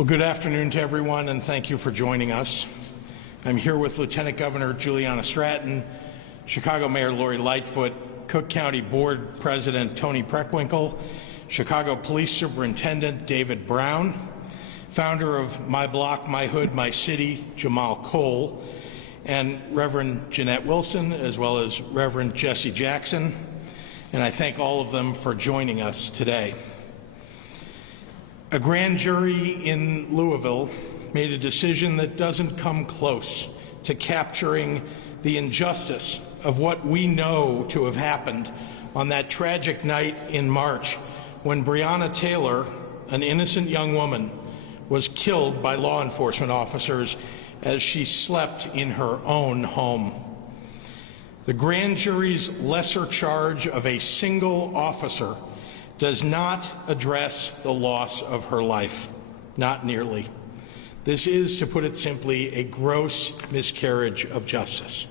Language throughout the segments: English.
Well, good afternoon to everyone, and thank you for joining us. I'm here with Lieutenant Governor Juliana Stratton, Chicago Mayor Lori Lightfoot, Cook County Board President Tony Preckwinkle, Chicago Police Superintendent David Brown, founder of My Block, My Hood, My City, Jamal Cole, and Reverend Jeanette Wilson, as well as Reverend Jesse Jackson, and I thank all of them for joining us today. A grand jury in Louisville made a decision that doesn't come close to capturing the injustice of what we know to have happened on that tragic night in March when Breonna Taylor, an innocent young woman, was killed by law enforcement officers as she slept in her own home. The grand jury's lesser charge of a single officer does not address the loss of her life, not nearly. This is, to put it simply, a gross miscarriage of justice.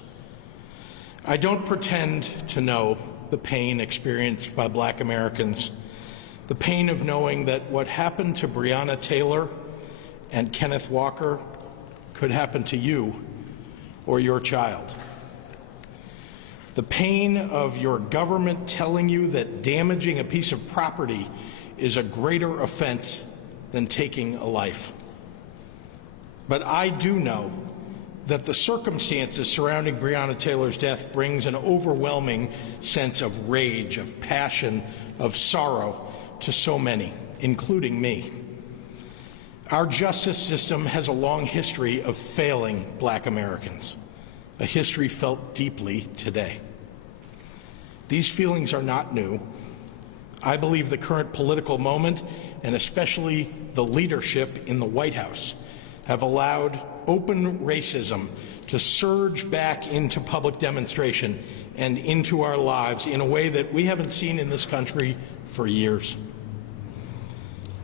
I don't pretend to know the pain experienced by Black Americans, the pain of knowing that what happened to Breonna Taylor and Kenneth Walker could happen to you or your child. The pain of your government telling you that damaging a piece of property is a greater offense than taking a life. But I do know that the circumstances surrounding Breonna Taylor's death brings an overwhelming sense of rage, of passion, of sorrow to so many, including me. Our justice system has a long history of failing Black Americans, a history felt deeply today. These feelings are not new. I believe the current political moment, and especially the leadership in the White House, have allowed open racism to surge back into public demonstration and into our lives in a way that we haven't seen in this country for years.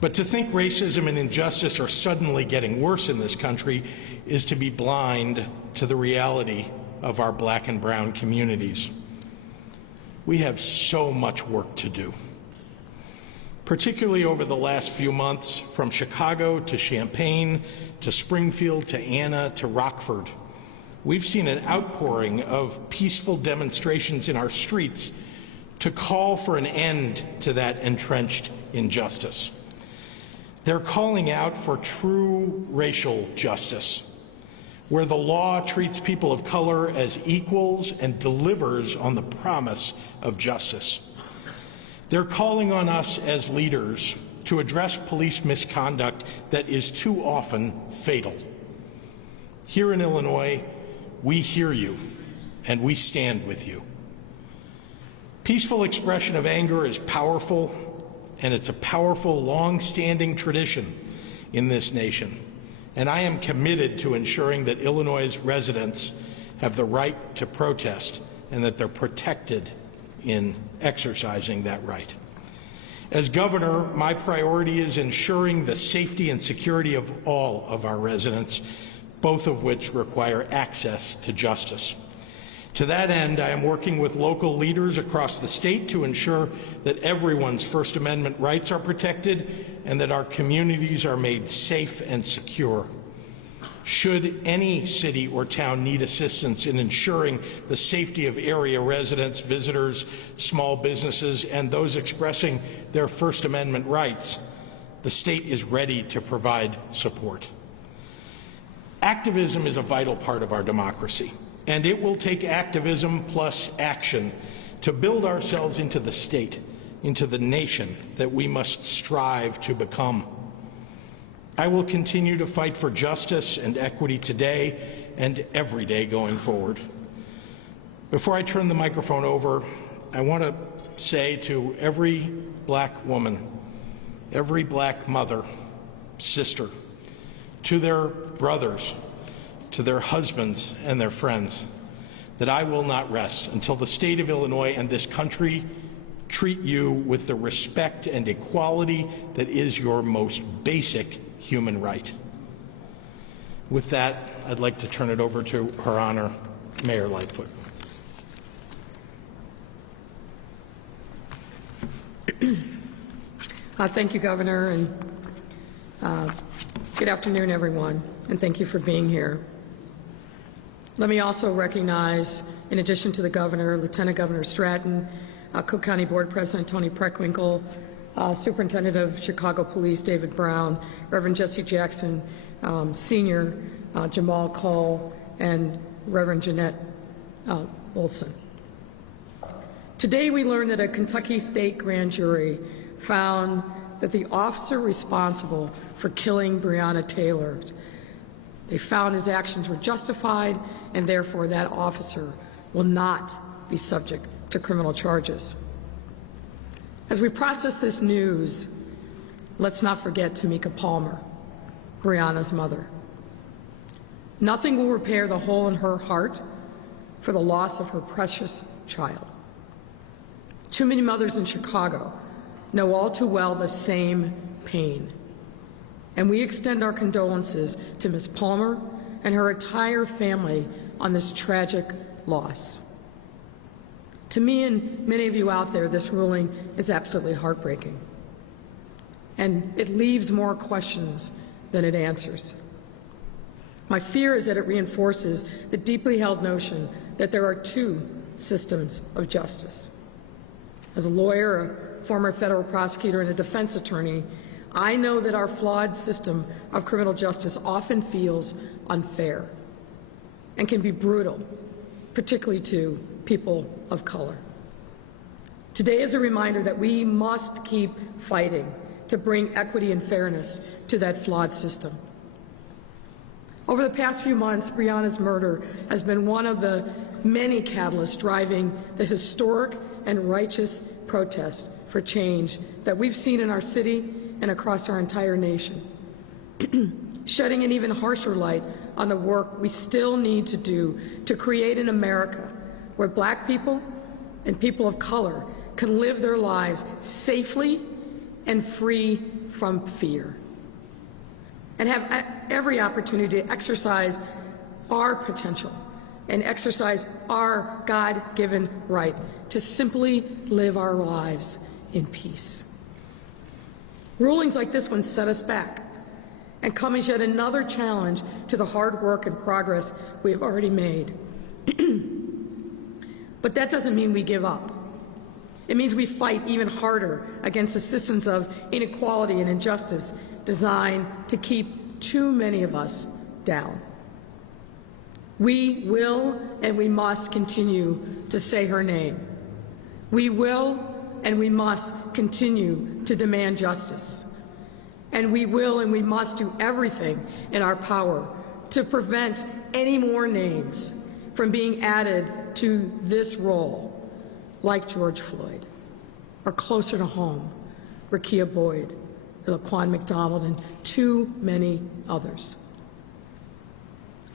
But to think racism and injustice are suddenly getting worse in this country is to be blind to the reality of our Black and brown communities. We have so much work to do, particularly over the last few months, from Chicago to Champaign to Springfield to Anna to Rockford. We've seen an outpouring of peaceful demonstrations in our streets to call for an end to that entrenched injustice. They're calling out for true racial justice, where the law treats people of color as equals and delivers on the promise of justice. They're calling on us as leaders to address police misconduct that is too often fatal. Here in Illinois, we hear you and we stand with you. Peaceful expression of anger is powerful, and it's a powerful, long-standing tradition in this nation. And I am committed to ensuring that Illinois' residents have the right to protest and that they're protected in exercising that right. As governor, my priority is ensuring the safety and security of all of our residents, both of which require access to justice. To that end, I am working with local leaders across the state to ensure that everyone's First Amendment rights are protected and that our communities are made safe and secure. Should any city or town need assistance in ensuring the safety of area residents, visitors, small businesses, and those expressing their First Amendment rights, the state is ready to provide support. Activism is a vital part of our democracy, and it will take activism plus action to build ourselves into the state, into the nation that we must strive to become. I will continue to fight for justice and equity today and every day going forward. Before I turn the microphone over, I want to say to every Black woman, every Black mother, sister, to their brothers, to their husbands and their friends, that I will not rest until the state of Illinois and this country treat you with the respect and equality that is your most basic human right. With that, I'd like to turn it over to Her Honor, Mayor Lightfoot. Thank you, Governor, and Good afternoon, everyone, and thank you for being here. Let me also recognize, in addition to the Governor, Lieutenant Governor Stratton, Cook County Board President Tony Preckwinkle, Superintendent of Chicago Police David Brown, Reverend Jesse Jackson, Senior Jamal Cole, and Reverend Jeanette Wilson. Today we learned that a Kentucky state grand jury found that the officer responsible for killing Breonna Taylor, they found his actions were justified, and therefore that officer will not be subject to criminal charges. As we process this news, let's not forget Tamika Palmer, Breonna's mother. Nothing will repair the hole in her heart for the loss of her precious child. Too many mothers in Chicago know all too well the same pain. And we extend our condolences to Ms. Palmer and her entire family on this tragic loss. To me and many of you out there, this ruling is absolutely heartbreaking. And it leaves more questions than it answers. My fear is that it reinforces the deeply held notion that there are two systems of justice. As a lawyer, a former federal prosecutor, and a defense attorney, I know that our flawed system of criminal justice often feels unfair and can be brutal, particularly to people of color. Today is a reminder that we must keep fighting to bring equity and fairness to that flawed system. Over the past few months, Breonna's murder has been one of the many catalysts driving the historic and righteous protest for change that we've seen in our city and across our entire nation, shedding an even harsher light on the work we still need to do to create an America where Black people and people of color can live their lives safely and free from fear, and have every opportunity to exercise our potential and exercise our God-given right to simply live our lives in peace. Rulings like this one set us back and come as yet another challenge to the hard work and progress we have already made. But that doesn't mean we give up. It means we fight even harder against the systems of inequality and injustice designed to keep too many of us down. We will and we must continue to say her name. We will and we must continue to demand justice. And we will and we must do everything in our power to prevent any more names from being added to this role, like George Floyd, or closer to home, Rekia Boyd, Laquan McDonald, and too many others.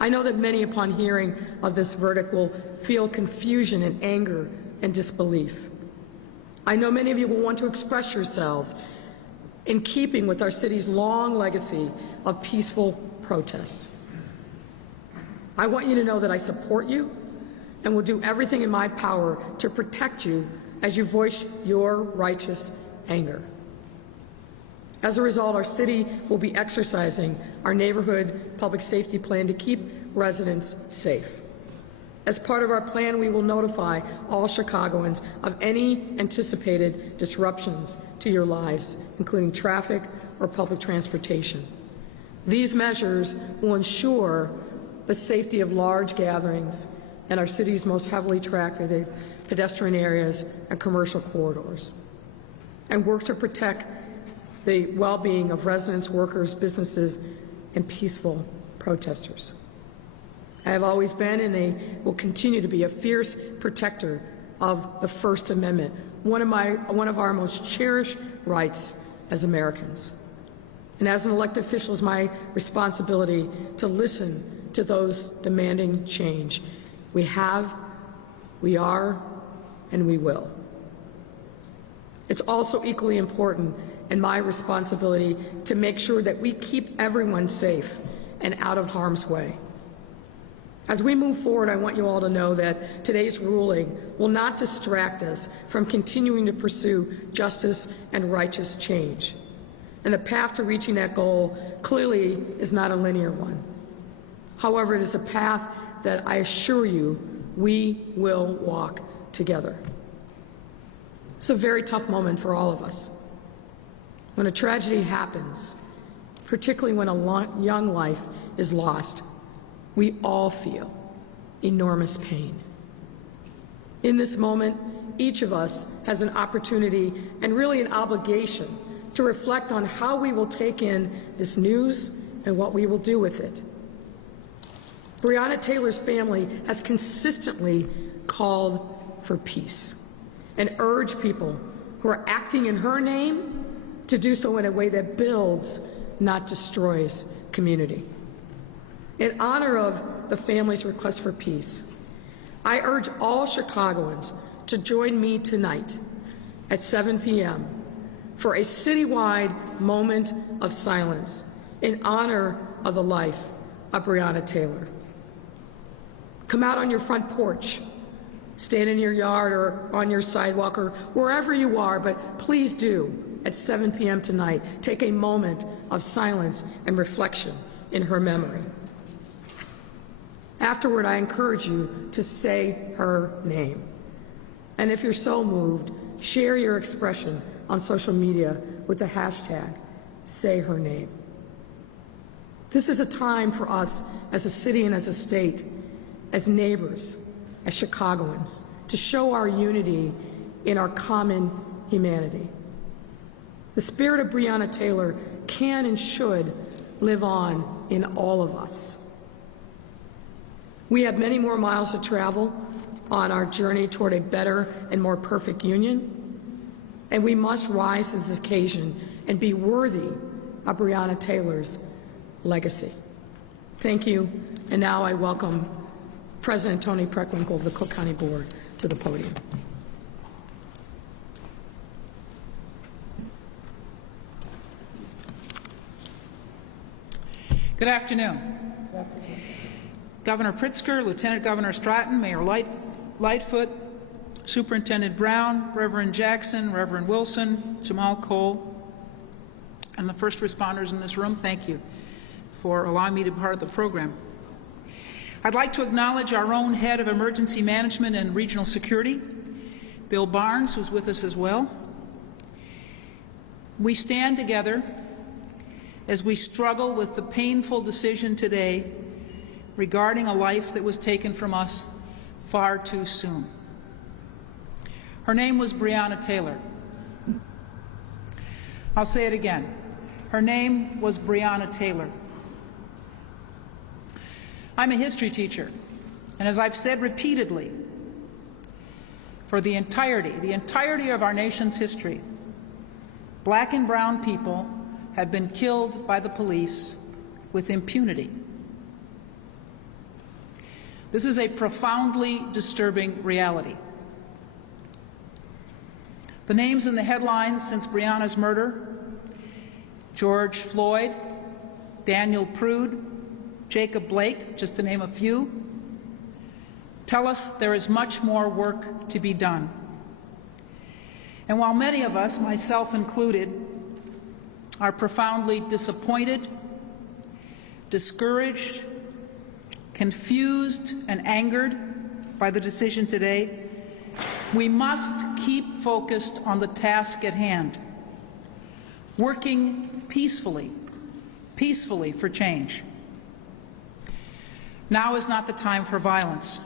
I know that many, upon hearing of this verdict, will feel confusion and anger and disbelief. I know many of you will want to express yourselves in keeping with our city's long legacy of peaceful protest. I want you to know that I support you and will do everything in my power to protect you as you voice your righteous anger. As a result, our city will be exercising our neighborhood public safety plan to keep residents safe. As part of our plan, we will notify all Chicagoans of any anticipated disruptions to your lives, including traffic or public transportation. These measures will ensure the safety of large gatherings and our city's most heavily trafficked pedestrian areas and commercial corridors, and work to protect the well-being of residents, workers, businesses, and peaceful protesters. I have always been and will continue to be a fierce protector of the First Amendment, one of our most cherished rights as Americans. And as an elected official, it's my responsibility to listen to those demanding change. We have, we are, and we will. It's also equally important and my responsibility to make sure that we keep everyone safe and out of harm's way. As we move forward, I want you all to know that today's ruling will not distract us from continuing to pursue justice and righteous change. And the path to reaching that goal clearly is not a linear one. However, it is a path that I assure you we will walk together. It's a very tough moment for all of us. When a tragedy happens, particularly when a young life is lost, we all feel enormous pain. In this moment, each of us has an opportunity and really an obligation to reflect on how we will take in this news and what we will do with it. Breonna Taylor's family has consistently called for peace and urged people who are acting in her name to do so in a way that builds, not destroys, community. In honor of the family's request for peace, I urge all Chicagoans to join me tonight at 7 p.m. for a citywide moment of silence in honor of the life of Breonna Taylor. Come out on your front porch, stand in your yard or on your sidewalk or wherever you are, but please do, at 7 p.m. tonight, take a moment of silence and reflection in her memory. Afterward, I encourage you to say her name. And if you're so moved, share your expression on social media with the hashtag #SayHerName. This is a time for us as a city and as a state, as neighbors, as Chicagoans, to show our unity in our common humanity. The spirit of Breonna Taylor can and should live on in all of us. We have many more miles to travel on our journey toward a better and more perfect union, and we must rise to this occasion and be worthy of Breonna Taylor's legacy. Thank you, and now I welcome President Tony Preckwinkle of the Cook County Board to the podium. Good afternoon. Governor Pritzker, Lieutenant Governor Stratton, Mayor Lightfoot, Superintendent Brown, Reverend Jackson, Reverend Wilson, Jamal Cole, and the first responders in this room, thank you for allowing me to be part of the program. I'd like to acknowledge our own head of emergency management and regional security, Bill Barnes, who's with us as well. We stand together as we struggle with the painful decision today regarding a life that was taken from us far too soon. Her name was Breonna Taylor. I'll say it again. Her name was Breonna Taylor. I'm a history teacher, and as I've said repeatedly, for the entirety of our nation's history, black and brown people have been killed by the police with impunity. This is a profoundly disturbing reality. The names in the headlines since Breonna's murder: George Floyd, Daniel Prude, Jacob Blake, just to name a few, tell us there is much more work to be done. And while many of us, myself included, are profoundly disappointed, discouraged, confused, and angered by the decision today, we must keep focused on the task at hand, working peacefully for change. Now is not the time for violence.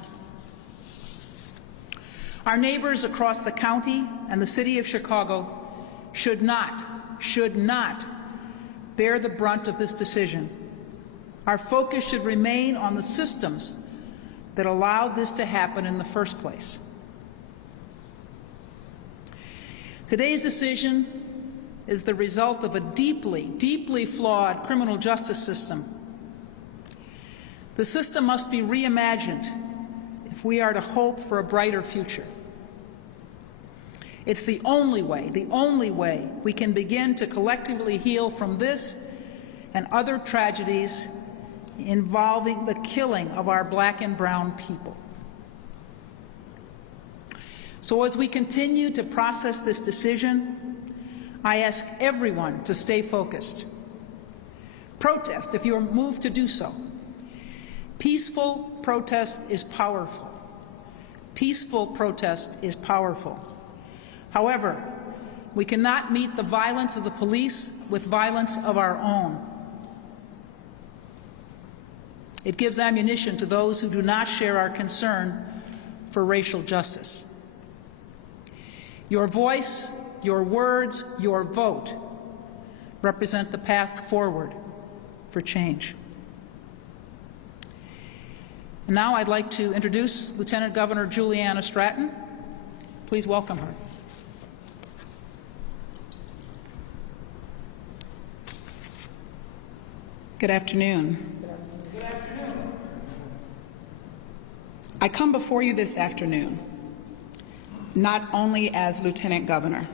Our neighbors across the county and the city of Chicago should not bear the brunt of this decision. Our focus should remain on the systems that allowed this to happen in the first place. Today's decision is the result of a deeply flawed criminal justice system. The system must be reimagined if we are to hope for a brighter future. It's the only way we can begin to collectively heal from this and other tragedies involving the killing of our black and brown people. So as we continue to process this decision, I ask everyone to stay focused. Protest if you are moved to do so. Peaceful protest is powerful. Peaceful protest is powerful. However, we cannot meet the violence of the police with violence of our own. It gives ammunition to those who do not share our concern for racial justice. Your voice, your words, your vote represent the path forward for change. And now I'd like to introduce Lieutenant Governor Juliana Stratton. Please welcome her. Good afternoon. Good afternoon. I come before you this afternoon not only as Lieutenant Governor,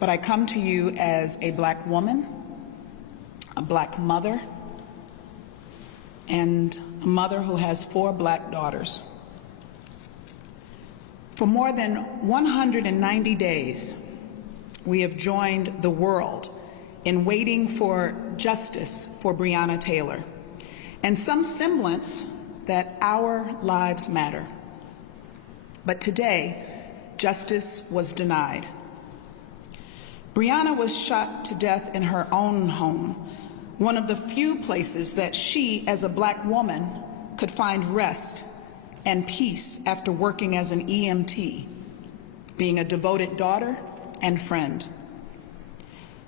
but I come to you as a Black woman, a Black mother, and a mother who has 4 Black daughters. For more than 190 days, we have joined the world in waiting for justice for Breonna Taylor and some semblance that our lives matter. But today, justice was denied. Breonna was shot to death in her own home, one of the few places that she, as a Black woman, could find rest and peace after working as an EMT, being a devoted daughter and friend.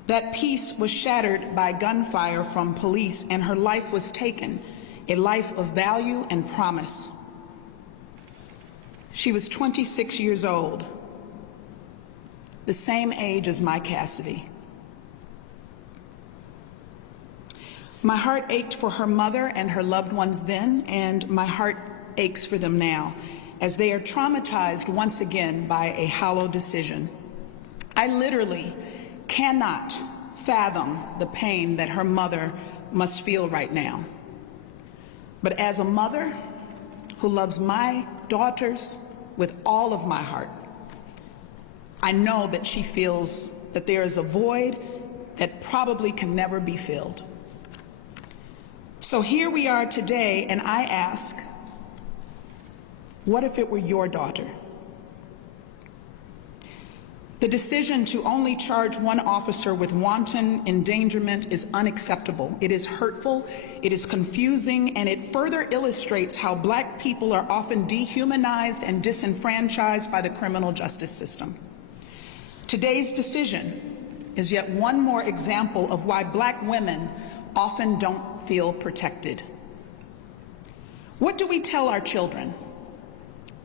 That peace was shattered by gunfire from police, and her life was taken, a life of value and promise. She was 26 years old, the same age as my Cassidy. My heart ached for her mother and her loved ones then, and my heart aches for them now, as they are traumatized once again by a hollow decision. I literally cannot fathom the pain that her mother must feel right now. But as a mother who loves my daughters with all of my heart, I know that she feels that there is a void that probably can never be filled. So here we are today, and I ask, what if it were your daughter? The decision to only charge one officer with wanton endangerment is unacceptable. It is hurtful, it is confusing, and it further illustrates how Black people are often dehumanized and disenfranchised by the criminal justice system. Today's decision is yet one more example of why Black women often don't feel protected. What do we tell our children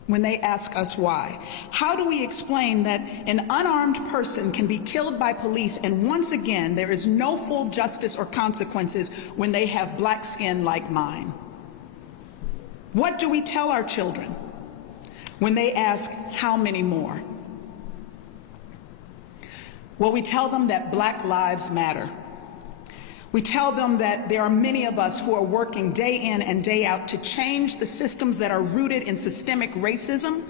when they ask us why? How do we explain that an unarmed person can be killed by police and once again there is no full justice or consequences when they have Black skin like mine? What do we tell our children when they ask how many more? Well, we tell them that Black lives matter. We tell them that there are many of us who are working day in and day out to change the systems that are rooted in systemic racism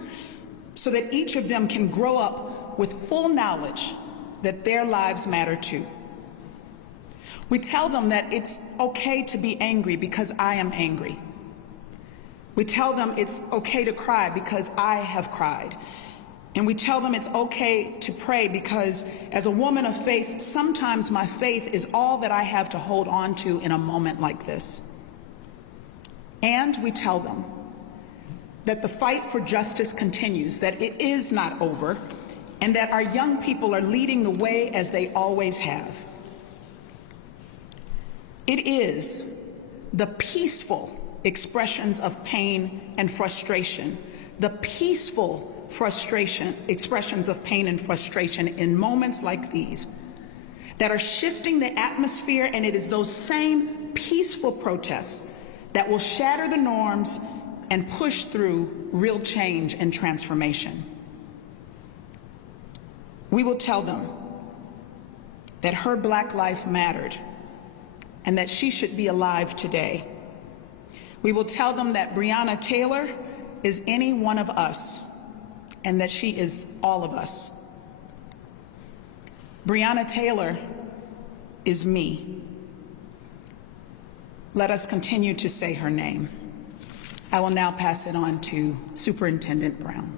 so that each of them can grow up with full knowledge that their lives matter too. We tell them that it's okay to be angry because I am angry. We tell them it's okay to cry because I have cried. And we tell them it's okay to pray because as a woman of faith, sometimes my faith is all that I have to hold on to in a moment like this. And we tell them that the fight for justice continues, that it is not over, and that our young people are leading the way as they always have. It is the peaceful expressions of pain and frustration, the peaceful expressions of pain and frustration in moments like these that are shifting the atmosphere, and it is those same peaceful protests that will shatter the norms and push through real change and transformation. We will tell them that her Black life mattered and that she should be alive today. We will tell them that Breonna Taylor is any one of us, and that she is all of us. Breonna Taylor is me. Let us continue to say her name. I will now pass it on to Superintendent Brown.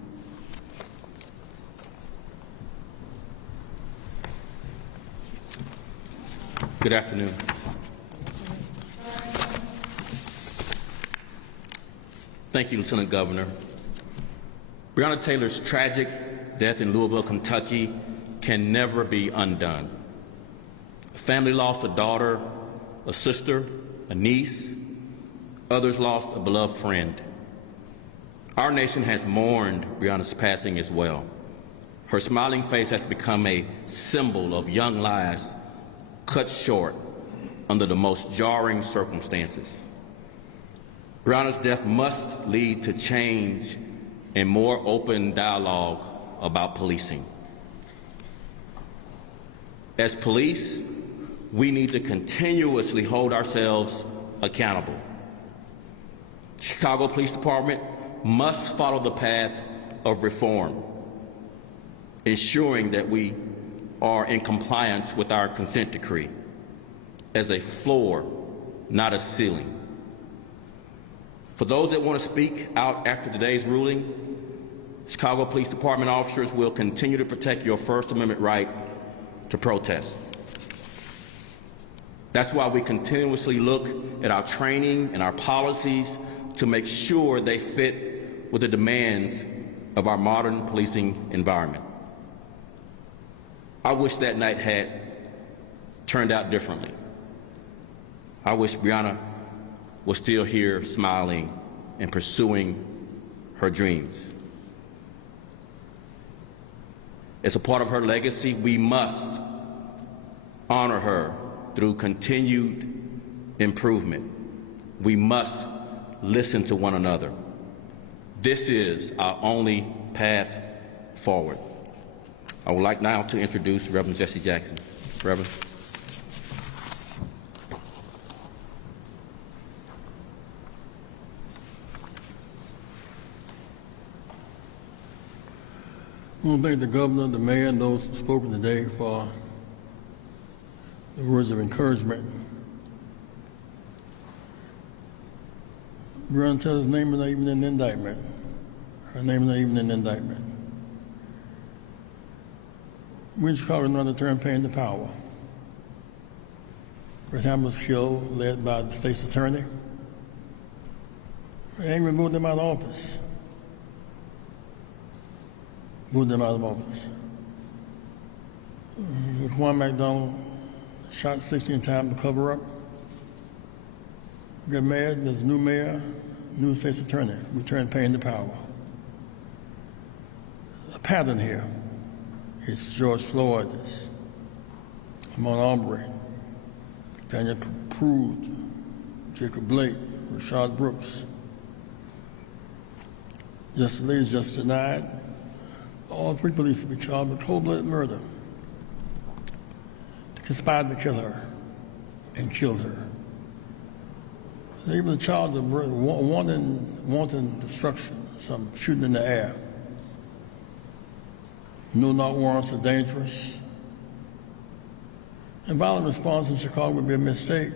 Good afternoon. Thank you, Lieutenant Governor. Breonna Taylor's tragic death in Louisville, Kentucky can never be undone. A family lost a daughter, a sister, a niece. Others lost a beloved friend. Our nation has mourned Breonna's passing as well. Her smiling face has become a symbol of young lives cut short under the most jarring circumstances. Breonna's death must lead to change and more open dialogue about policing. As police, we need to continuously hold ourselves accountable. Chicago Police Department must follow the path of reform, ensuring that we are in compliance with our consent decree as a floor, not a ceiling. For those that want to speak out after today's ruling, Chicago Police Department officers will continue to protect your First Amendment right to protest. That's why we continuously look at our training and our policies to make sure they fit with the demands of our modern policing environment. I wish that night had turned out differently. I wish Breonna was still here smiling and pursuing her dreams. As a part of her legacy, we must honor her through continued improvement. We must listen to one another. This is our only path forward. I would like now to introduce Reverend Jesse Jackson. Reverend. I want to thank the governor, the mayor, and those who have spoken today for the words of encouragement. Breonna Taylor's name is not even in the indictment. Her name is not even in the indictment. We in Chicago know the term paying the power. First time was killed, led by the state's attorney. They ain't removed him out of office. Moved them out of office. Juan McDonald shot 16 times to cover up. Got mad, there's a new mayor, new state's attorney, returned paying the power. A pattern here. It's George Floyd, it's Ahmaud Arbery, Daniel Prude, Jacob Blake, Rashad Brooks. Ladies just denied all three police to be charged with cold-blooded murder. They conspired to kill her and killed her. They even charged of murder, wanton destruction, some shooting in the air. No knock warrants are dangerous. And violent response in Chicago would be a mistake.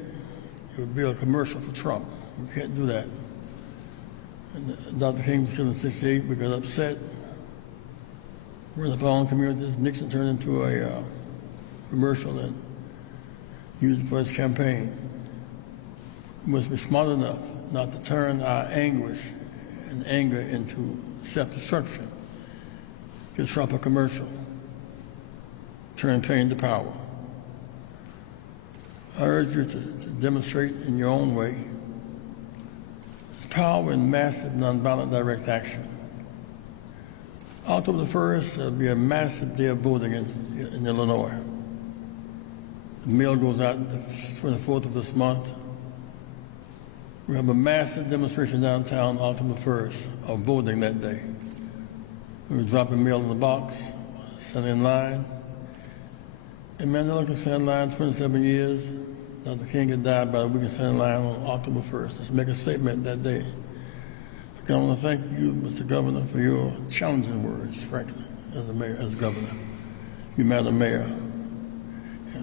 It would be a commercial for Trump. We can't do that. And Dr. King was killed in '68. We got upset. We're in the following communities. Nixon turned into a commercial and used it for his campaign. We must be smart enough not to turn our anguish and anger into self-destruction. Give Trump a commercial. Turn pain to power. I urge you to demonstrate in your own way. There's power in massive nonviolent direct action. October the 1st, there'll be a massive day of voting in Illinois. The mail goes out the 24th of this month. We have a massive demonstration downtown October 1st of voting that day. We drop a mail in the box, stand in line. And Mandela can stand in line 27 years. Dr. King had died, but we can stand in line on October 1st. Let's make a statement that day. I want to thank you, Mr. Governor, for your challenging words, frankly, as a mayor, as governor. You, Madam Mayor,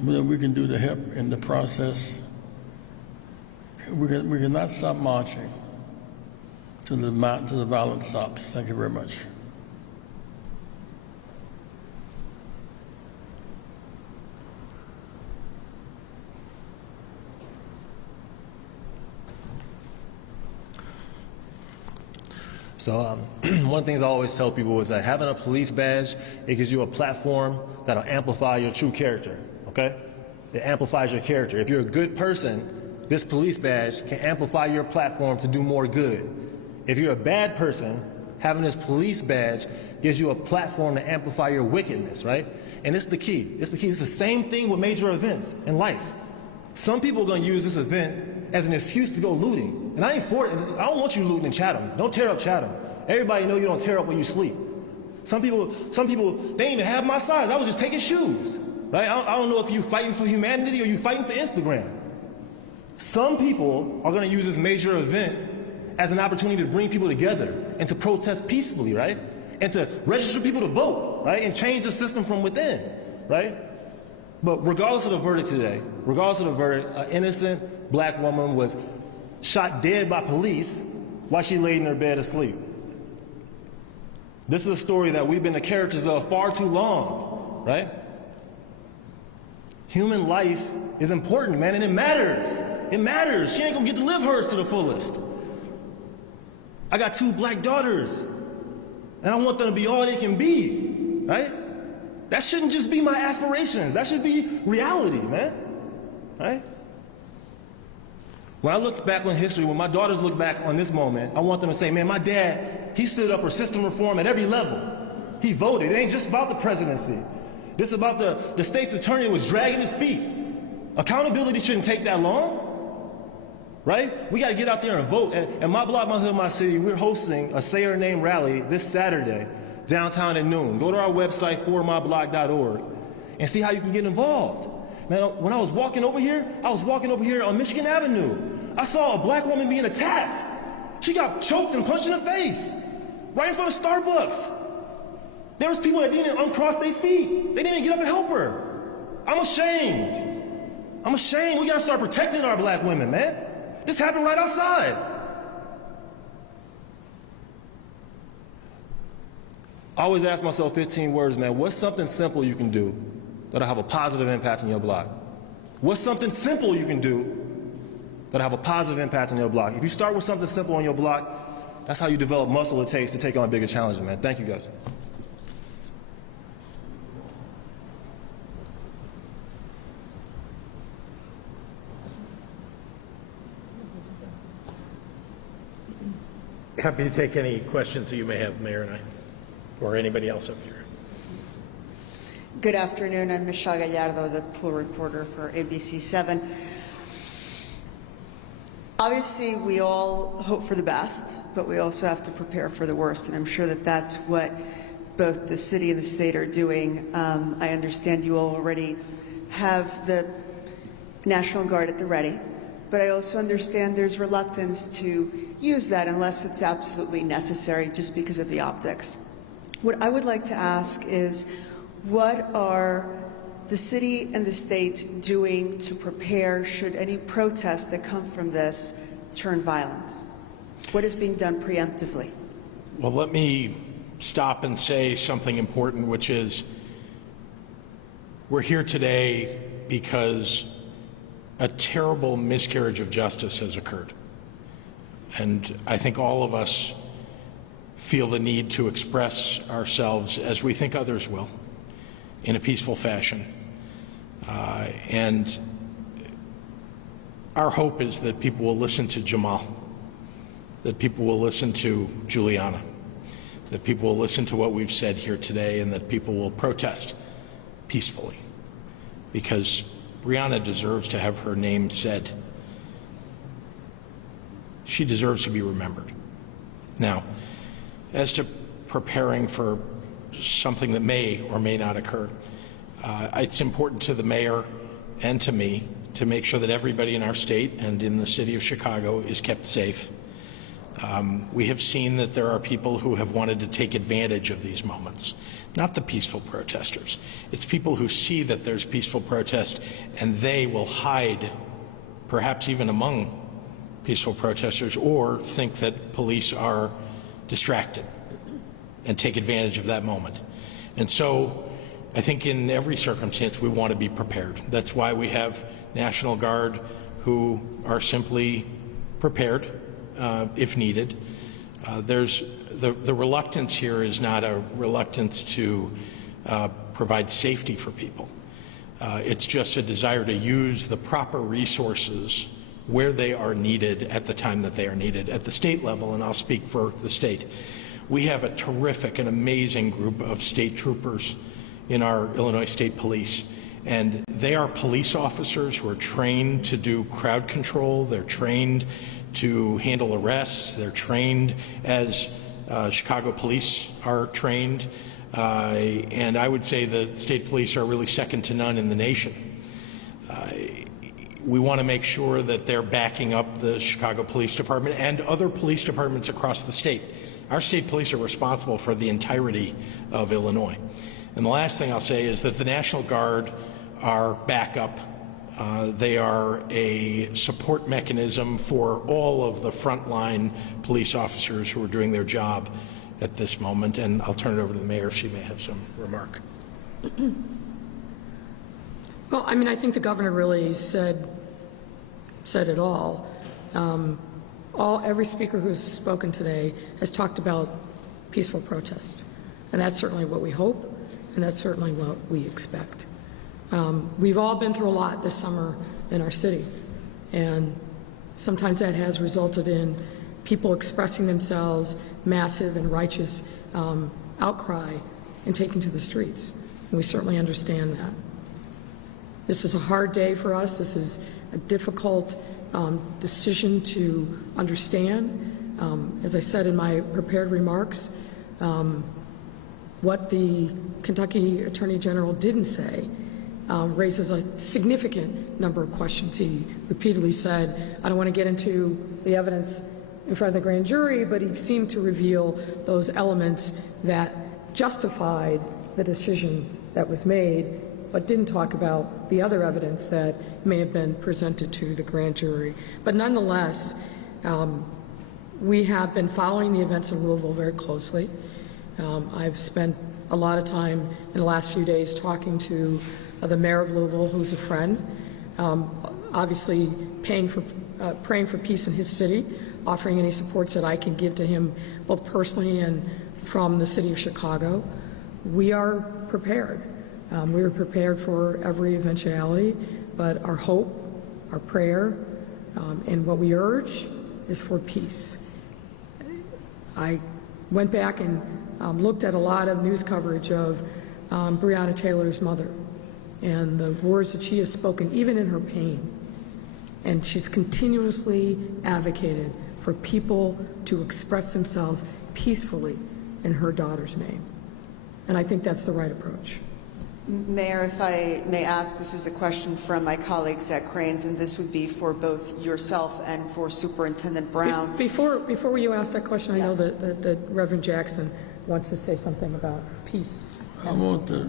whatever we can do to help in the process. We cannot stop marching till the violence stops. Thank you very much. So one of the things I always tell people is that having a police badge, it gives you a platform that'll amplify your true character, okay? It amplifies your character. If you're a good person, this police badge can amplify your platform to do more good. If you're a bad person, having this police badge gives you a platform to amplify your wickedness, right? And it's the key. It's the key. It's the same thing with major events in life. Some people are going to use this event as an excuse to go looting. And I ain't for it. I don't want you looting in Chatham. Don't tear up Chatham. Everybody know you don't tear up when you sleep. Some people, they ain't even have my size. I was just taking shoes, right? I don't know if you fighting for humanity or you fighting for Instagram. Some people are going to use this major event as an opportunity to bring people together and to protest peacefully, right? And to register people to vote, right? And change the system from within, right? But regardless of the verdict today, regardless of the verdict, an innocent black woman was shot dead by police while she laid in her bed asleep. This is a story that we've been the characters of far too long, right? Human life is important, man, and it matters. It matters. She ain't gonna get to live hers to the fullest. I got 2 black daughters, and I want them to be all they can be, right? That shouldn't just be my aspirations. That should be reality, man, right? When I look back on history, when my daughters look back on this moment, I want them to say, man, my dad, he stood up for system reform at every level. He voted. It ain't just about the presidency. This is about the state's attorney that was dragging his feet. Accountability shouldn't take that long, right? We got to get out there and vote. And my block, my hood, my city, we're hosting a Say Her Name rally this Saturday, downtown at noon. Go to our website, formyblock.org, and see how you can get involved. Man, when I was walking over here on Michigan Avenue. I saw a black woman being attacked. She got choked and punched in the face, right in front of Starbucks. There was people that didn't uncross their feet. They didn't even get up and help her. I'm ashamed. I'm ashamed. We gotta start protecting our black women, man. This happened right outside. I always ask myself 15 words, man. What's something simple you can do that'll have a positive impact on your block? What's something simple you can do that'll have a positive impact on your block? If you start with something simple on your block, that's how you develop muscle it takes to take on bigger challenges, man. Thank you, guys. Happy to take any questions that you may have, Mayor and I, or anybody else up here. Good afternoon. I'm Michelle Gallardo, the pool reporter for ABC7. Obviously, we all hope for the best, but we also have to prepare for the worst, and I'm sure that that's what both the city and the state are doing. I understand you all already have the National Guard at the ready, but I also understand there's reluctance to use that unless it's absolutely necessary just because of the optics. What I would like to ask is, what are the city and the state doing to prepare should any protests that come from this turn violent? What is being done preemptively? Well, let me stop and say something important, which is we're here today because a terrible miscarriage of justice has occurred. And I think all of us feel the need to express ourselves as we think others will, in a peaceful fashion. And our hope is that people will listen to Jamal, that people will listen to Juliana, that people will listen to what we've said here today, and that people will protest peacefully, because Brianna deserves to have her name said. She deserves to be remembered. Now, as to preparing for something that may or may not occur, it's important to the mayor and to me to make sure that everybody in our state and in the city of Chicago is kept safe. We have seen that there are people who have wanted to take advantage of these moments, not the peaceful protesters. It's people who see that there's peaceful protest and they will hide, perhaps even among peaceful protesters, or think that police are distracted and take advantage of that moment. And so I think in every circumstance we want to be prepared. That's why we have National Guard who are simply prepared if needed. There's the reluctance here is not a reluctance to provide safety for people. It's just a desire to use the proper resources where they are needed at the time that they are needed. At the state level, and I'll speak for the state, we have a terrific and amazing group of state troopers in our Illinois State Police. And they are police officers who are trained to do crowd control. They're trained to handle arrests. They're trained as Chicago police are trained. And I would say the state police are really second to none in the nation. We want to make sure that they're backing up the Chicago Police Department and other police departments across the state. Our state police are responsible for the entirety of Illinois. And the last thing I'll say is that the National Guard are backup. They are a support mechanism for all of the frontline police officers who are doing their job at this moment. And I'll turn it over to the mayor if she may have some remark. Well, I mean, I think the governor really said it all. Every speaker who's spoken today has talked about peaceful protest, and that's certainly what we hope, and that's certainly what we expect. We've all been through a lot this summer in our city, and sometimes that has resulted in people expressing themselves, massive and righteous outcry, and taking to the streets. And we certainly understand that. This is a hard day for us. This is a difficult decision to understand. As I said in my prepared remarks, what the Kentucky Attorney General didn't say raises a significant number of questions. He repeatedly said, I don't want to get into the evidence in front of the grand jury, but he seemed to reveal those elements that justified the decision that was made, but didn't talk about the other evidence that may have been presented to the grand jury. But nonetheless, we have been following the events in Louisville very closely. I've spent a lot of time in the last few days talking to the mayor of Louisville, who's a friend, obviously praying for peace in his city, offering any supports that I can give to him, both personally and from the city of Chicago. We are prepared. We are prepared for every eventuality, but our hope, our prayer, and what we urge is for peace. I went back and looked at a lot of news coverage of Breonna Taylor's mother and the words that she has spoken, even in her pain. And she's continuously advocated for people to express themselves peacefully in her daughter's name. And I think that's the right approach. Mayor, if I may ask, this is a question from my colleagues at Cranes, and this would be for both yourself and for Superintendent Brown. Before you ask that question, Yes. I know that Reverend Jackson wants to say something about peace. I want the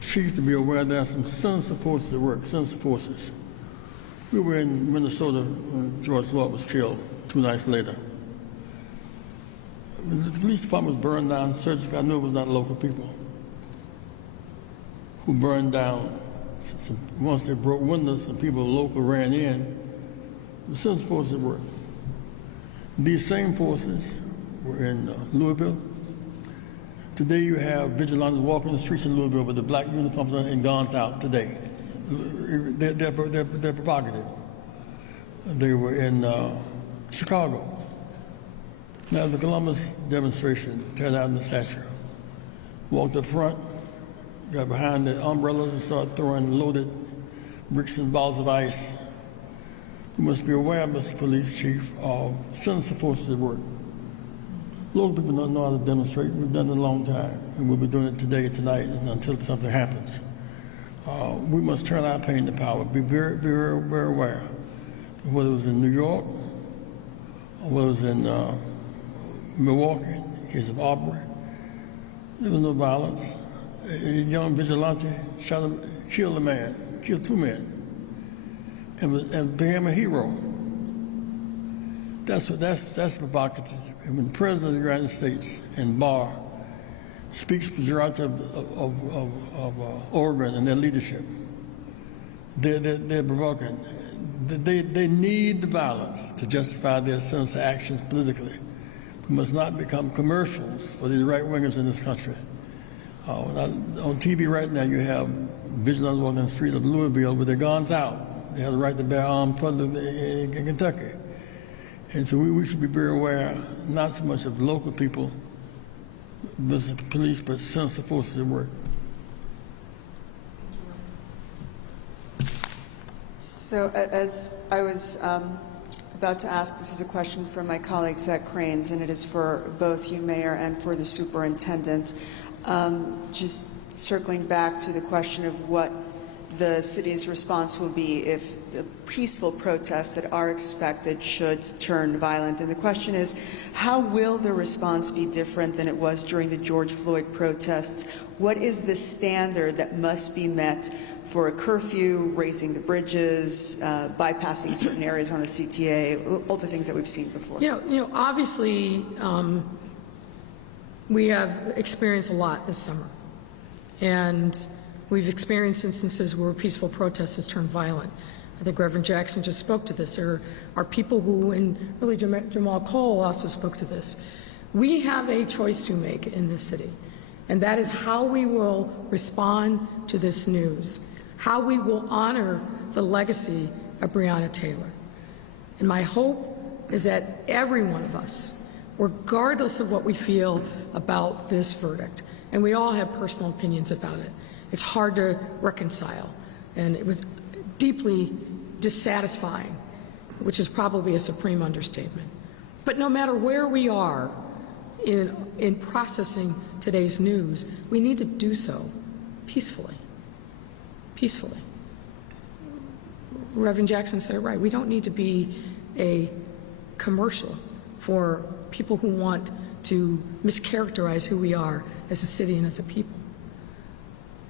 chief to be aware there are some sinister forces at work, sinister forces. We were in Minnesota when George Floyd was killed 2 nights later. When the police department was burned down, surgically, I knew it was not local people who burned down. Once they broke windows and people local ran in, the sinister forces at work. These same forces were in Louisville. Today you have vigilantes walking the streets in Louisville with the black uniforms on and guns out today. They're provocative. They were in Chicago. Now the Columbus demonstration, tear down the statue. Walked up front, got behind the umbrellas and started throwing loaded bricks and balls of ice. You must be aware, Mr. Police Chief, of sinister forces at work. Local people don't know how to demonstrate. We've done it a long time, and we'll be doing it today, tonight, and until something happens. We must turn our pain to power. Be very, very, very aware. Whether it was in New York, or whether it was in Milwaukee, in the case of Aubrey, there was no violence. a young vigilante killed a man, killed 2 men, and became a hero. That's provocative. And when the President of the United States and Barr speaks pejorative of Oregon and their leadership, they're provoking. They need the violence to justify their sinister actions politically. We must not become commercials for these right-wingers in this country. On TV right now, you have vigilantes walking the street of Louisville with their guns out. They have the right to bear arms in Kentucky. And so we should be very aware, not so much of local people, the police, but sinister forces at work. So as I was about to ask, this is a question from my colleague Zach Cranes, and it is for both you, Mayor, and for the Superintendent. Just circling back to the question of what the city's response will be if the peaceful protests that are expected should turn violent. And the question is, how will the response be different than it was during the George Floyd protests? What is the standard that must be met for a curfew, raising the bridges, bypassing certain areas on the CTA, all the things that we've seen before? You know, obviously, we have experienced a lot this summer, and we've experienced instances where peaceful protest has turned violent. I think Reverend Jackson just spoke to this. There are people who, and really Jamal Cole also spoke to this. We have a choice to make in this city, and that is how we will respond to this news, how we will honor the legacy of Breonna Taylor. And my hope is that every one of us, regardless of what we feel about this verdict, and we all have personal opinions about it, it's hard to reconcile, and it was deeply dissatisfying, which is probably a supreme understatement. But no matter where we are in processing today's news, we need to do so peacefully. Peacefully. Reverend Jackson said it right. We don't need to be a commercial for people who want to mischaracterize who we are as a city and as a people.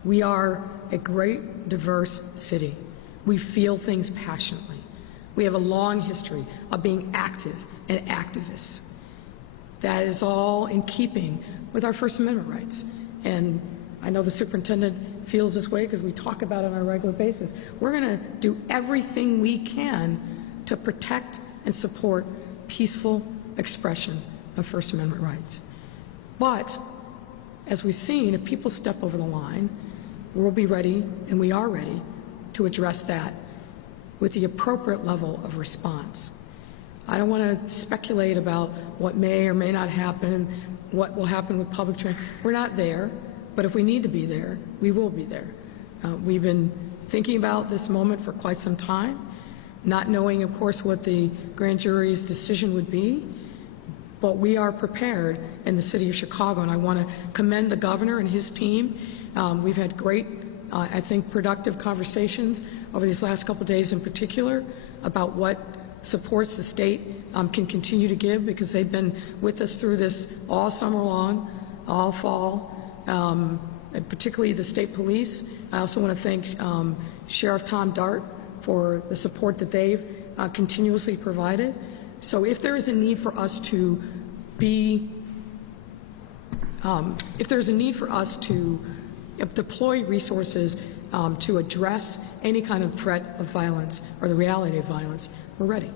We are a great, diverse city. We feel things passionately. We have a long history of being active and activists. That is all in keeping with our First Amendment rights. And I know the superintendent feels this way because we talk about it on a regular basis. We're going to do everything we can to protect and support peaceful expression of First Amendment rights. But as we've seen, if people step over the line, we'll be ready, and we are ready, to address that with the appropriate level of response. I don't want to speculate about what may or may not happen, what will happen with public transit. We're not there, but if we need to be there, we will be there. We've been thinking about this moment for quite some time, not knowing, of course, what the grand jury's decision would be, but we are prepared in the city of Chicago, and I want to commend the governor and his team. We've had great, I think, productive conversations over these last couple of days in particular about what supports the state can continue to give, because they've been with us through this all summer long, all fall, and particularly the state police. I also want to thank Sheriff Tom Dart for the support that they've continuously provided. So if there is a need for us to deploy resources to address any kind of threat of violence or the reality of violence, we're ready.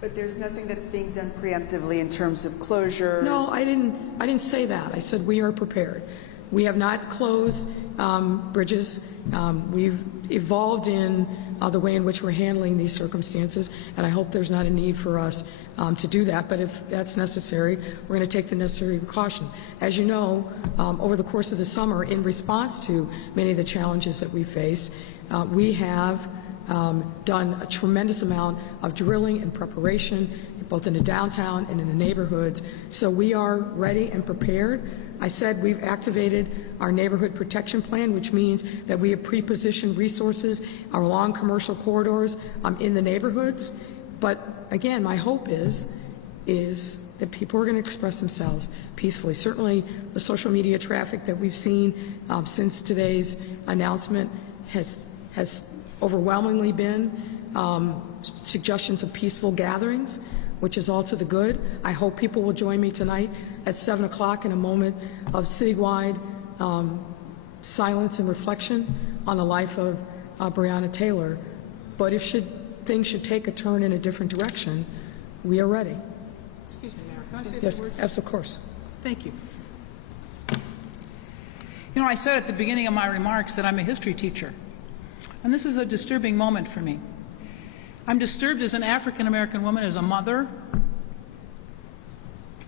But there's nothing that's being done preemptively in terms of closures? No, I didn't say that. I said we are prepared. We have not closed bridges. We've evolved in the way in which we're handling these circumstances, and I hope there's not a need for us to do that. But if that's necessary, we're going to take the necessary precaution. As you know, over the course of the summer, in response to many of the challenges that we face, we have done a tremendous amount of drilling and preparation, both in the downtown and in the neighborhoods. So we are ready and prepared. I said we've activated our neighborhood protection plan, which means that we have pre-positioned resources along commercial corridors in the neighborhoods. But again, my hope is that people are going to express themselves peacefully. Certainly the social media traffic that we've seen since today's announcement has overwhelmingly been suggestions of peaceful gatherings, which is all to the good. I hope people will join me tonight at 7 o'clock in a moment of citywide silence and reflection on the life of Breonna Taylor. But if things should take a turn in a different direction, we are ready. Excuse me, Mayor. Can I say a Yes, few words? yes, of course. Thank you. You know, I said at the beginning of my remarks that I'm a history teacher, and this is a disturbing moment for me. I'm disturbed as an African-American woman, as a mother,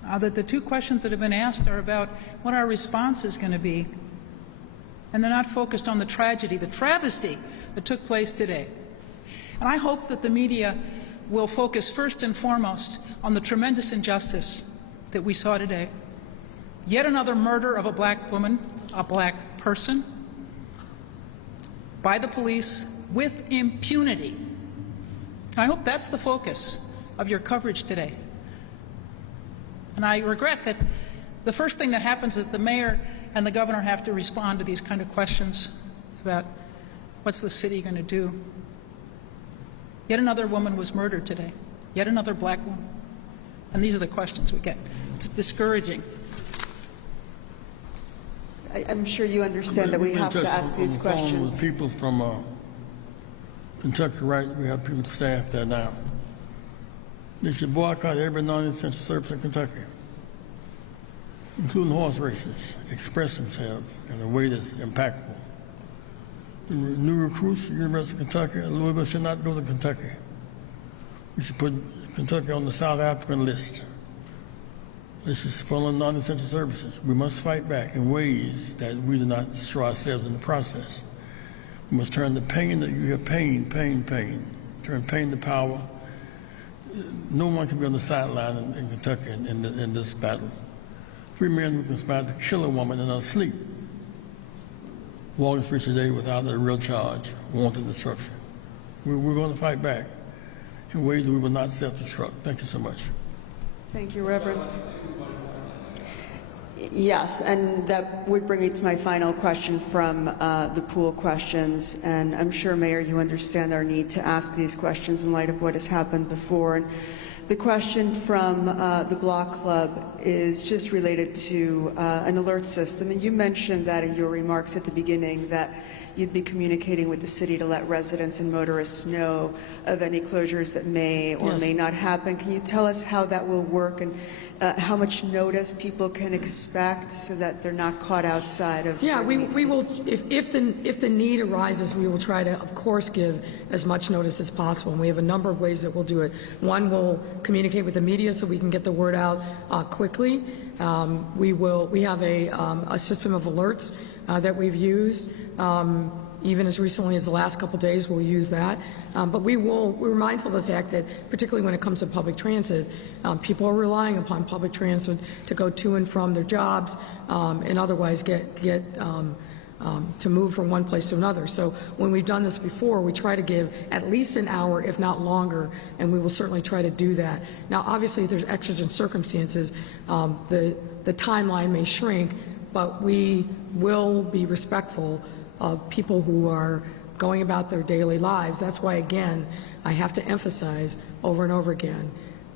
that the two questions that have been asked are about what our response is going to be, and they're not focused on the tragedy, the travesty that took place today. And I hope that the media will focus first and foremost on the tremendous injustice that we saw today. Yet another murder of a black woman, a black person, by the police with impunity. I hope that's the focus of your coverage today. And I regret that the first thing that happens is that the mayor and the governor have to respond to these kind of questions about what's the city going to do. Yet another woman was murdered today. Yet another black woman. And these are the questions we get. It's discouraging. I'm sure you understand that we have to ask these questions. With people from Kentucky, right? We have people staff there now. They should boycott every non-essential service in Kentucky, including horse races, express themselves in a way that's impactful. The new recruits at the University of Kentucky and Louisville should not go to Kentucky. We should put Kentucky on the South African list. This is full of non-essential services. We must fight back in ways that we do not destroy ourselves in the process. We must turn the pain that you hear, pain. Turn pain to power. No one can be on the sideline in Kentucky in this battle. 3 men who conspired to kill a woman in her sleep, walking free today without a real charge, wanted destruction. We're going to fight back in ways that we will not self-destruct. Thank you so much. Thank you, Reverend. Yes, and that would bring me to my final question from the pool questions. And I'm sure, Mayor, you understand our need to ask these questions in light of what has happened before. And the question from the Block Club is just related to an alert system. And you mentioned that in your remarks at the beginning that you'd be communicating with the city to let residents and motorists know of any closures that may or may not happen. Can you tell us how that will work and how much notice people can expect so that they're not caught outside of? Yeah, we will. If the need arises, we will try to, of course, give as much notice as possible. And we have a number of ways that we'll do it. One, we'll communicate with the media so we can get the word out quickly. We have a system of alerts that we've used. Even as recently as the last couple of days, we'll use that. But we're mindful of the fact that, particularly when it comes to public transit, people are relying upon public transit to go to and from their jobs and otherwise get to move from one place to another. So when we've done this before, we try to give at least an hour, if not longer, and we will certainly try to do that. Now, obviously, if there's exigent circumstances, the timeline may shrink, but we will be respectful of people who are going about their daily lives. That's why, again, I have to emphasize over and over again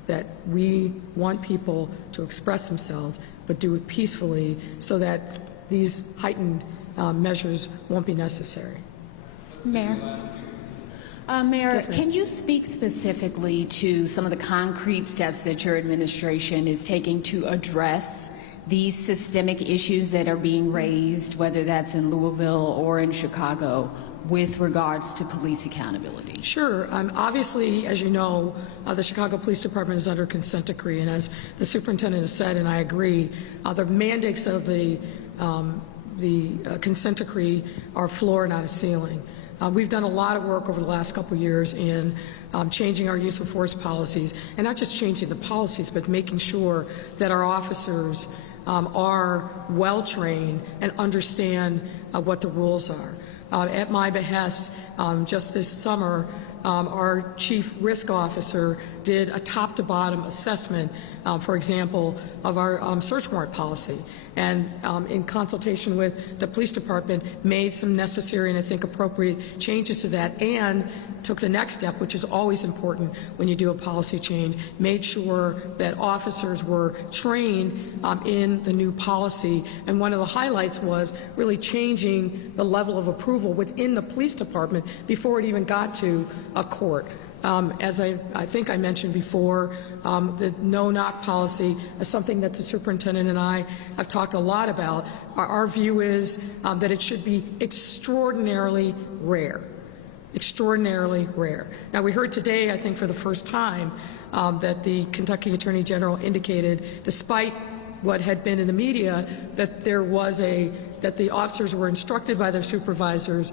that we want people to express themselves, but do it peacefully so that these heightened measures won't be necessary. Mayor? Mayor, can you speak specifically to some of the concrete steps that your administration is taking to address these systemic issues that are being raised, whether that's in Louisville or in Chicago, with regards to police accountability? Sure. Obviously, as you know, the Chicago Police Department is under consent decree, and as the superintendent has said, and I agree, the mandates of the consent decree are floor, not a ceiling. We've done a lot of work over the last couple of years in changing our use of force policies, and not just changing the policies, but making sure that our officers are well-trained and understand what the rules are. At my behest, just this summer, our chief risk officer did a top-to-bottom assessment, for example, of our search warrant policy, and in consultation with the police department made some necessary and I think appropriate changes to that, and took the next step, which is always important when you do a policy change, made sure that officers were trained in the new policy. And one of the highlights was really changing the level of approval within the police department before it even got to a court. As I think I mentioned before, the no-knock policy is something that the superintendent and I have talked a lot about. Our view is that it should be extraordinarily rare. Extraordinarily rare. Now, we heard today, I think for the first time, that the Kentucky Attorney General indicated, despite what had been in the media, that that the officers were instructed by their supervisors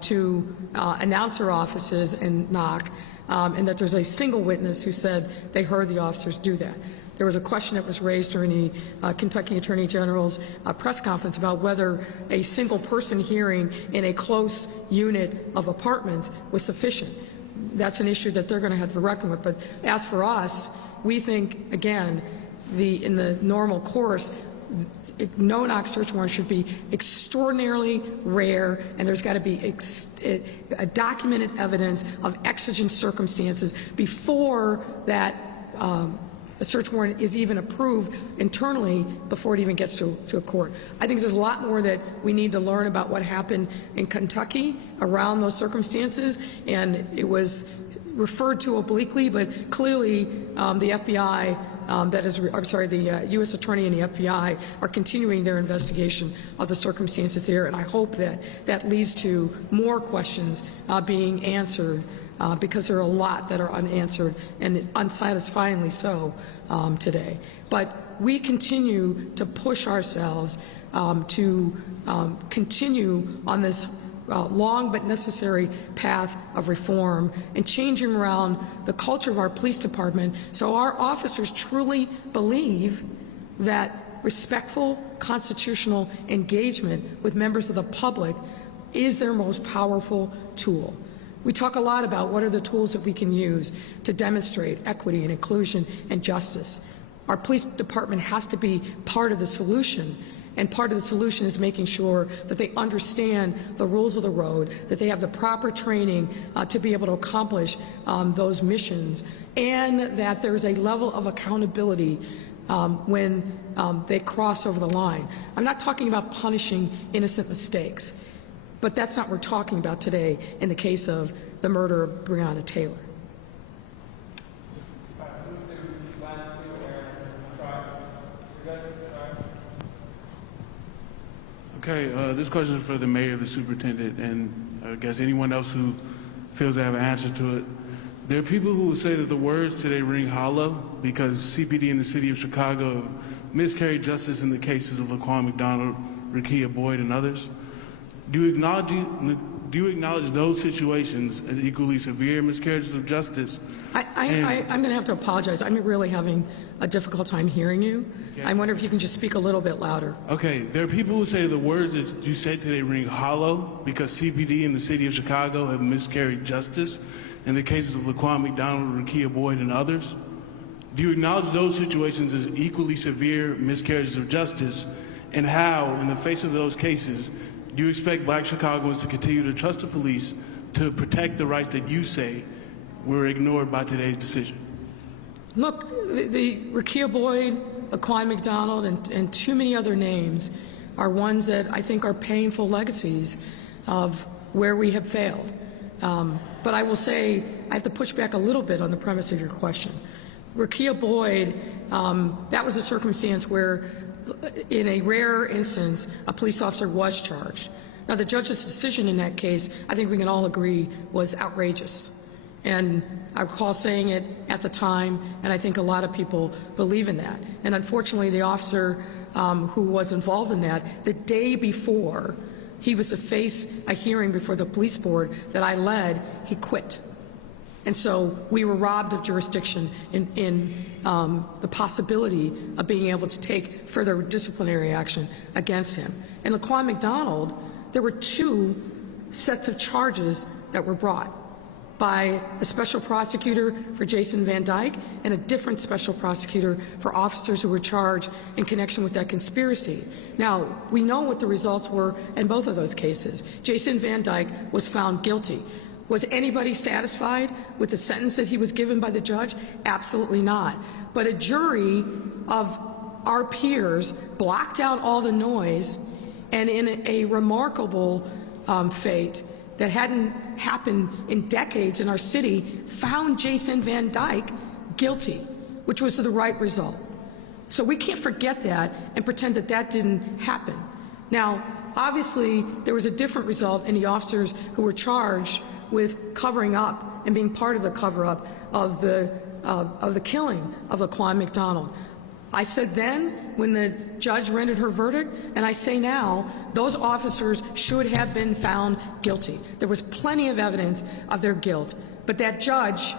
to announce their offices and knock, and that there's a single witness who said they heard the officers do that. There was a question that was raised during the Kentucky Attorney General's press conference about whether a single person hearing in a close unit of apartments was sufficient. That's an issue that they're going to have to reckon with. But as for us, we think, again, in the normal course, no-knock search warrant should be extraordinarily rare, and there's got to be a documented evidence of exigent circumstances before that a search warrant is even approved internally before it even gets to a court. I think there's a lot more that we need to learn about what happened in Kentucky around those circumstances, and it was referred to obliquely, but clearly the FBI, the U.S. Attorney and the FBI are continuing their investigation of the circumstances there, and I hope that that leads to more questions being answered, because there are a lot that are unanswered, and unsatisfyingly so today. But we continue to push ourselves to continue on this long but necessary path of reform and changing around the culture of our police department so our officers truly believe that respectful constitutional engagement with members of the public is their most powerful tool. We talk a lot about what are the tools that we can use to demonstrate equity and inclusion and justice. Our police department has to be part of the solution, and part of the solution is making sure that they understand the rules of the road, that they have the proper training to be able to accomplish those missions, and that there's a level of accountability when they cross over the line. I'm not talking about punishing innocent mistakes, but that's not what we're talking about today in the case of the murder of Breonna Taylor. Okay, this question is for the mayor, the superintendent, and I guess anyone else who feels they have an answer to it. There are people who will say that the words today ring hollow because CPD in the city of Chicago miscarried justice in the cases of Laquan McDonald, Rekia Boyd, and others. Do you acknowledge those situations as equally severe miscarriages of justice? I'm going to have to apologize. I'm really having a difficult time hearing you. Okay. I wonder if you can just speak a little bit louder. Okay. There are people who say the words that you said today ring hollow because CPD in the city of Chicago have miscarried justice in the cases of Laquan McDonald, Rekia Boyd, and others. Do you acknowledge those situations as equally severe miscarriages of justice, and how, in the face of those cases, do you expect Black Chicagoans to continue to trust the police to protect the rights that you say were ignored by today's decision? Look, the Rekia Boyd, Laquan McDonald, and too many other names are ones that I think are painful legacies of where we have failed. But I will say I have to push back a little bit on the premise of your question. Rekia Boyd, that was a circumstance where, in a rare instance, a police officer was charged. Now, the judge's decision in that case, I think we can all agree, was outrageous. And I recall saying it at the time, and I think a lot of people believe in that. And unfortunately, the officer who was involved in that, the day before he was to face a hearing before the police board that I led, he quit. And so we were robbed of jurisdiction in the possibility of being able to take further disciplinary action against him. And Laquan McDonald, there were 2 sets of charges that were brought. by a special prosecutor for Jason Van Dyke and a different special prosecutor for officers who were charged in connection with that conspiracy. Now, we know what the results were in both of those cases. Jason Van Dyke was found guilty. Was anybody satisfied with the sentence that he was given by the judge? Absolutely not. But a jury of our peers blocked out all the noise, and in a remarkable fate that hadn't happened in decades in our city, found Jason Van Dyke guilty, which was the right result. So we can't forget that and pretend that that didn't happen. Now, obviously, there was a different result in the officers who were charged with covering up and being part of the cover-up of the killing of Laquan McDonald. I said then, when the judge rendered her verdict, and I say now, those officers should have been found guilty. There was plenty of evidence of their guilt, but that judge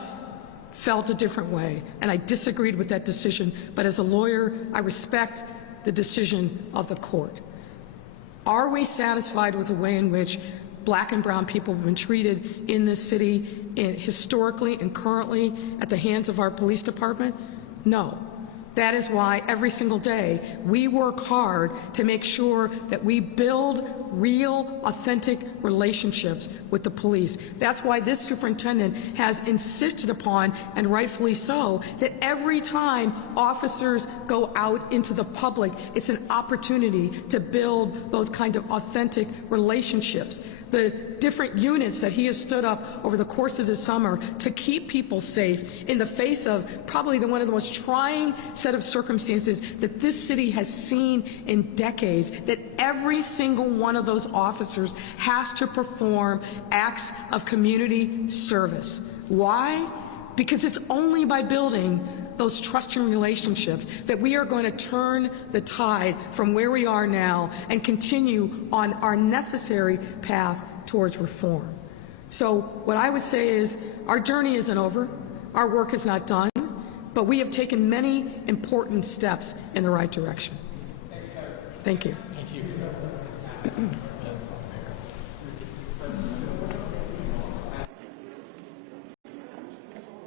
felt a different way, and I disagreed with that decision. But as a lawyer, I respect the decision of the court. Are we satisfied with the way in which Black and brown people have been treated in this city historically and currently at the hands of our police department? No. That is why every single day we work hard to make sure that we build real, authentic relationships with the police. That's why this superintendent has insisted upon, and rightfully so, that every time officers go out into the public, it's an opportunity to build those kind of authentic relationships. The different units that he has stood up over the course of this summer to keep people safe in the face of probably one of the most trying set of circumstances that this city has seen in decades, that every single one of those officers has to perform acts of community service. Why? Because it's only by building those trusting relationships that we are going to turn the tide from where we are now and continue on our necessary path towards reform. So what I would say is our journey isn't over, our work is not done, but we have taken many important steps in the right direction. Thank you. Thank you.